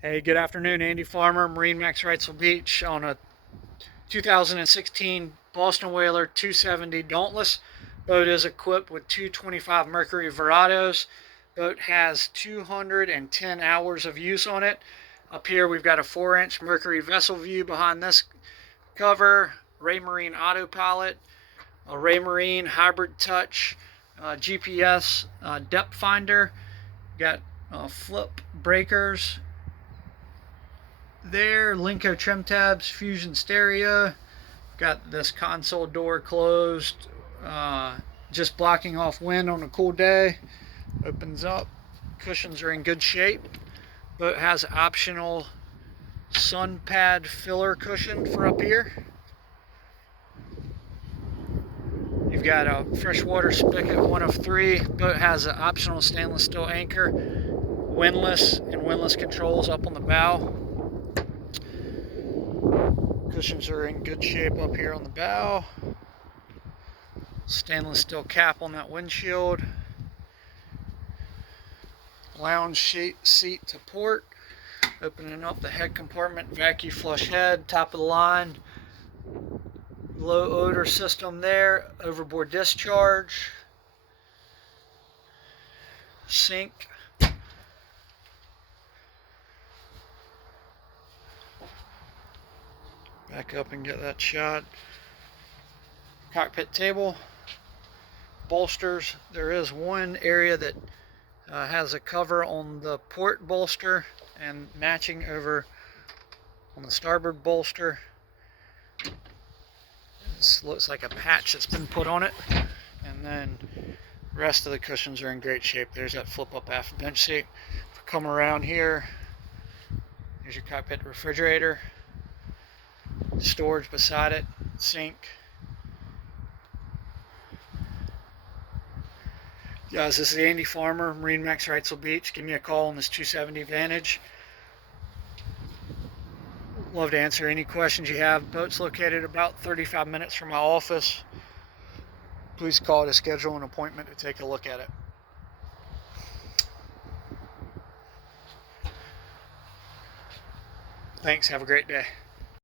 Hey, good afternoon, Andy Farmer, MarineMax Wrightsville Beach on a 2016 Boston Whaler 270 Dauntless. Boat is equipped with 225 Mercury Verados. Boat has 210 hours of use on it. Up here we've got a 4-inch Mercury vessel view behind this cover, Raymarine Autopilot, a Raymarine Hybrid Touch, GPS depth finder, got flip breakers there, Linko trim tabs, Fusion stereo. Got this console door closed, just blocking off wind on a cool day. Opens up. Cushions are in good shape. Boat has optional sun pad filler cushion for up here. You've got a freshwater spigot, 1 of 3. Boat has an optional stainless steel anchor, windlass and windlass controls up on the bow. Cushions are in good shape up here on the bow. Stainless steel cap on that windshield. Lounge seat to port. Opening up the head compartment, Vaccu-flush head, top of the line. Low odor system there, overboard discharge. Sink. Back up and get that shot. Cockpit table. Bolsters. There is one area that has a cover on the port bolster and matching over on the starboard bolster. This looks like a patch that's been put on it. And then the rest of the cushions are in great shape. There's that flip up aft bench seat. If we come around here, here's your cockpit refrigerator. Storage beside it, sink. Guys, this is Andy Farmer, MarineMax Wrightsville Beach. Give me a call on this 270 Vantage. Love to answer any questions you have. Boat's located about 35 minutes from my office. Please call to schedule an appointment to take a look at it. Thanks, have a great day.